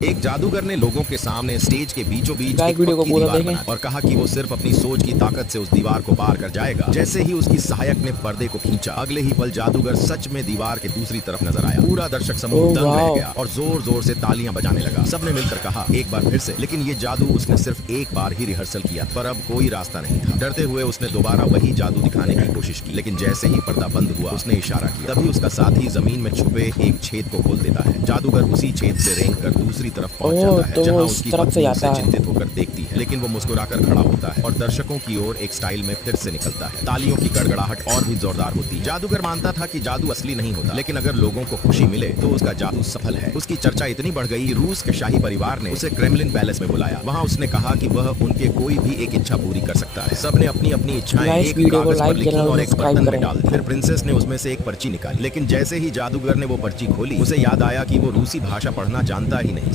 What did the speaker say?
एक जादूगर ने लोगों के सामने स्टेज के बीचों बीच गाइस एक वीडियो को पक्की पूरा दीवार देखें। बनाई और कहा कि वो सिर्फ अपनी सोच की ताकत से उस दीवार को पार कर जाएगा। जैसे ही उसकी सहायक ने पर्दे को खींचा, अगले ही पल जादूगर सच में दीवार के दूसरी तरफ नजर आया। पूरा दर्शक समूह ओह दंग रह वाओ। गया और जोर जोर से तालियां बजाने लगा। सबने मिलकर कहा एक बार फिर से, लेकिन ये जादू उसने सिर्फ एक बार ही रिहर्सल किया, पर अब कोई रास्ता नहीं था। डरते हुए उसने दोबारा वही जादू दिखाने की कोशिश की, लेकिन जैसे ही पर्दा बंद हुआ उसने इशारा किया, तभी उसका साथी जमीन में छुपे एक छेद को खोल देता है। जादूगर उसी छेद से रेंग कर दूसरी तरफ पहुंच ओह जाता है, तो जहां वो इस उसकी तरफ से पत्नी जाता उसे है। चिंतित होकर देखती है, लेकिन वो मुस्कुराकर खड़ा होता है और दर्शकों की ओर एक स्टाइल में फिर से निकलता है। तालियों की गड़गड़ाहट और भी जोरदार होती है। जादूगर मानता था कि जादू असली नहीं होता, लेकिन अगर लोगों को खुशी मिले तो उसका जादू सफल है। उसकी चर्चा इतनी बढ़ गई, रूस के शाही परिवार ने उसे क्रेमलिन पैलेस में बुलाया। वहाँ उसने कहा कि वह उनके कोई भी एक इच्छा पूरी कर सकता है। सबने अपनी अपनी इच्छाएं गाइस एक वीडियो को कागज पर लाइक लिखी चैनल और को एक सब्सक्राइब बर्तन में करें। डाल दी। फिर प्रिंसेस ने उसमें से एक पर्ची निकाली, लेकिन जैसे ही जादूगर ने वो पर्ची खोली, उसे याद आया कि वो रूसी भाषा पढ़ना जानता ही नहीं।